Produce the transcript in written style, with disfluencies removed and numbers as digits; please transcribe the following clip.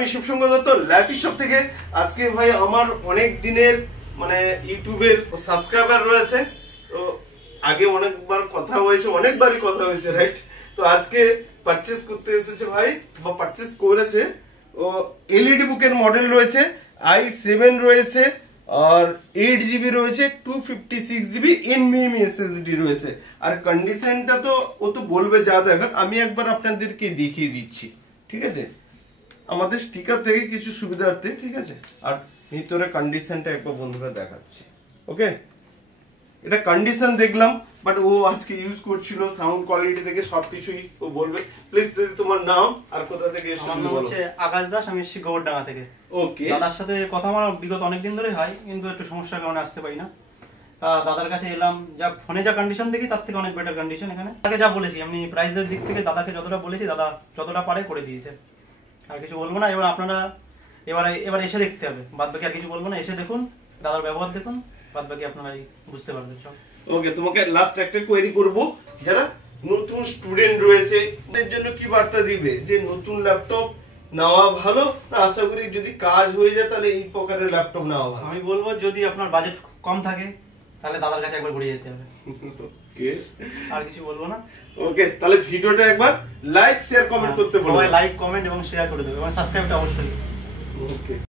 আমি Shibshankar Dutta lappy shop থেকে। আজকে ভাই আমার অনেক দিনের মানে ইউটিউবের সাবস্ক্রাইবার রয়েছে, তো আগে অনেকবারই কথা হয়েছে রাইট। তো আজকে পারচেজ করতে এসেছে ভাই, বা পারচেজ করেছে। ও এলইডি বুকের মডেল রয়েছে, i7 রয়েছে, আর 8GB রয়েছে, 256GB NVMe SSD রয়েছে। আর কন্ডিশনটা তো ও তো বলবে যা দেখার, আমি একবার আপনাদেরকে দেখিয়ে দিচ্ছি, ঠিক আছে? আমাদের স্টিকার থেকে কিছু সুবিধার্থে, ঠিক আছে? আর ভিতরে কন্ডিশনটা একবার বন্ধুরা দেখাচ্ছি। ওকে, এটা কন্ডিশন দেখলাম, বাট ও আজকে ইউজ করছিল, সাউন্ড কোয়ালিটি থেকে সবকিছুই ও বলবে। প্লিজ যদি তোমার নাম আর কোথা থেকে এসেছো? আমার নাম হচ্ছে আকাশ দাস, আমি এসেছি গোবরডাঙ্গা থেকে। ওকে, দাদার সাথে কথা আমার বিগত অনেকদিন ধরে হয়, কিন্তু একটু সমস্যার কারণে আসতে পারি না। দাদার কাছে এলাম, যা ফোনে যা কন্ডিশন দেখি তার থেকে অনেক বেটার কন্ডিশন এখানে। তাকে যা বলেছি আমি প্রাইসের দিক থেকে দাদাকে যতটা বলেছি, দাদা যতটা পারে করে দিয়েছে। আর কিছু বলবো না। এবার আপনারা এবার এসে দেখতে হবে, বাদ বাকি আর কিছু বলবো না। এসে দেখুন, দাদার ব্যবহার দেখুন, বাদ বাকি আপনারা বুঝতে পারবেন সব। ওকে, তোমাকে লাস্ট একটা কোয়েরি করব, যারা নতুন স্টুডেন্ট রয়েছে তাদের জন্য কি বার্তা দিবে, যে নতুন ল্যাপটপ নেওয়া ভালো না আশা করি যদি কাজ হয়ে যায় তাহলে এই প্রকারের ল্যাপটপ নেওয়া ভালো? আমি বলবো যদি আপনার বাজেট কম থাকে তাহলে দাদার কাছে একবার ঘুরে যেতে হবে। ওকে, আর কিছু বলবো না। ওকে, তাহলে ভিডিওটা একবার লাইক শেয়ার কমেন্ট করতে বলবো। সবাই লাইক কমেন্ট এবং শেয়ার করে দেবে, এবং সাবস্ক্রাইবটা অবশ্যই। ওকে।